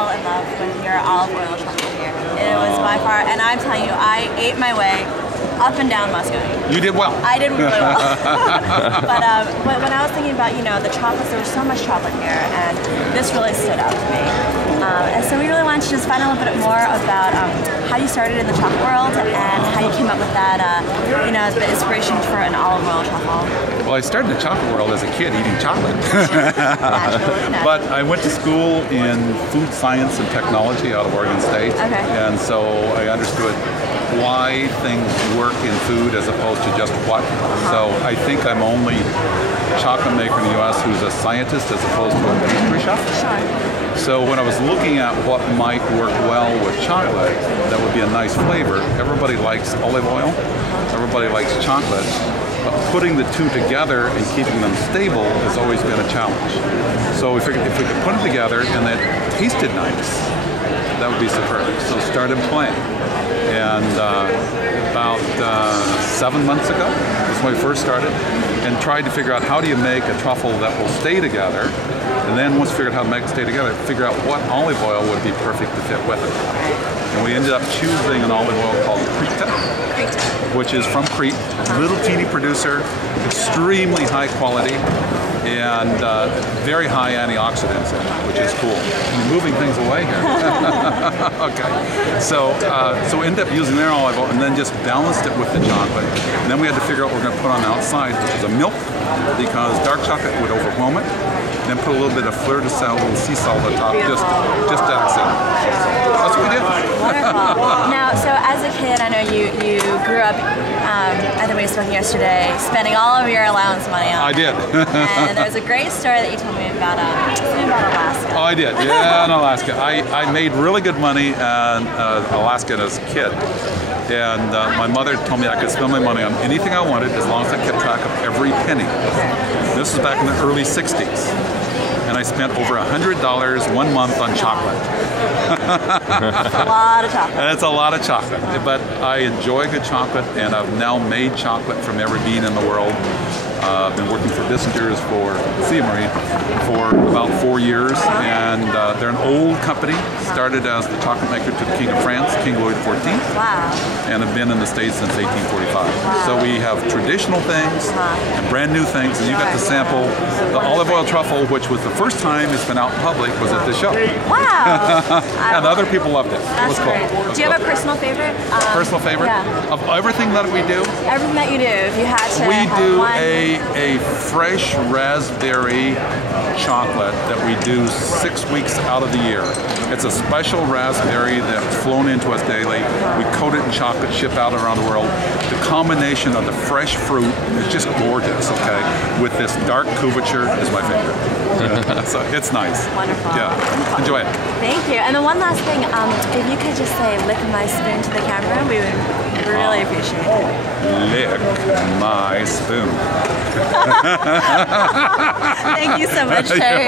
fell in love with your olive oil chocolatier. It was by far, and I'm telling you, I ate my way up and down Muscogee. You did well. I did really well. but when I was thinking about, the chocolates, there was so much chocolate here, and this really stood out to me. And so we really wanted to just find a little bit more about how you started in the chocolate world and how you came up with that, the inspiration for an olive oil truffle. Well, I started in the chocolate world as a kid eating chocolate. Naturally. But I went to school in food science and technology out of Oregon State. Okay. And so I understood why things work in food as opposed to just what. So I think I'm only chocolate maker in the U.S. who's a scientist as opposed to a pastry chef. Sure. So when I was looking at what might work well with chocolate that would be a nice flavor, everybody likes olive oil, everybody likes chocolate, but putting the two together and keeping them stable has always been a challenge. So we figured if we could put them together and it tasted nice, that would be superb. So started playing. And about 7 months ago, that's when we first started, and tried to figure out how do you make a truffle that will stay together, and then once we figured out how to make it stay together, figure out what olive oil would be perfect to fit with it. And we ended up choosing an olive oil called Crete, which is from Crete, little teeny producer, extremely high quality, and very high antioxidants in it, which is cool. I'm moving things away here. Okay, so we ended up using their olive oil and then just balanced it with the chocolate. And then we had to figure out what we're going to put on the outside, which is a milk, because dark chocolate would overwhelm it. Then put a little bit of fleur de sel and sea salt on top, just to accent. That's what we did. Wonderful. Now, so as a kid, I know you grew up, I think we were talking yesterday, spending all of your allowance money on. I did. And there was a great story that you told me about Alaska. Oh, I did. Yeah, in Alaska. I made really good money in Alaska as a kid. And my mother told me I could spend my money on anything I wanted as long as I kept track of every penny. This was back in the early 60s. And I spent over $100 1 month on chocolate. That's a lot of chocolate. And it's a lot of chocolate. But I enjoy good chocolate, and I've now made chocolate from every bean in the world. I've been working for Bissinger's for about 4 years, and they're an old company, started as the chocolate maker to the King of France, King Louis XIV, and have been in the States since 1845. Wow. So we have traditional things and brand new things, and you got to sample the olive oil truffle, which was the first time it's been out in public, was at this show. Wow! And other people loved it. It was cool. Do you have a personal favorite? Personal favorite? Yeah. Of everything that we do? Everything that you do, if you had to We do one. a fresh raspberry chocolate that we do 6 weeks out of the year. It's a special raspberry that's flown into us daily. We coat it in chocolate, ship out around the world. The combination of the fresh fruit is just gorgeous, okay? With this dark couverture is my favorite. So it's nice. Wonderful. Yeah, enjoy it. Thank you. And then one last thing, if you could just say, lick my spoon to the camera, we would really appreciate it. Lick my spoon. Thank you so much, Terry.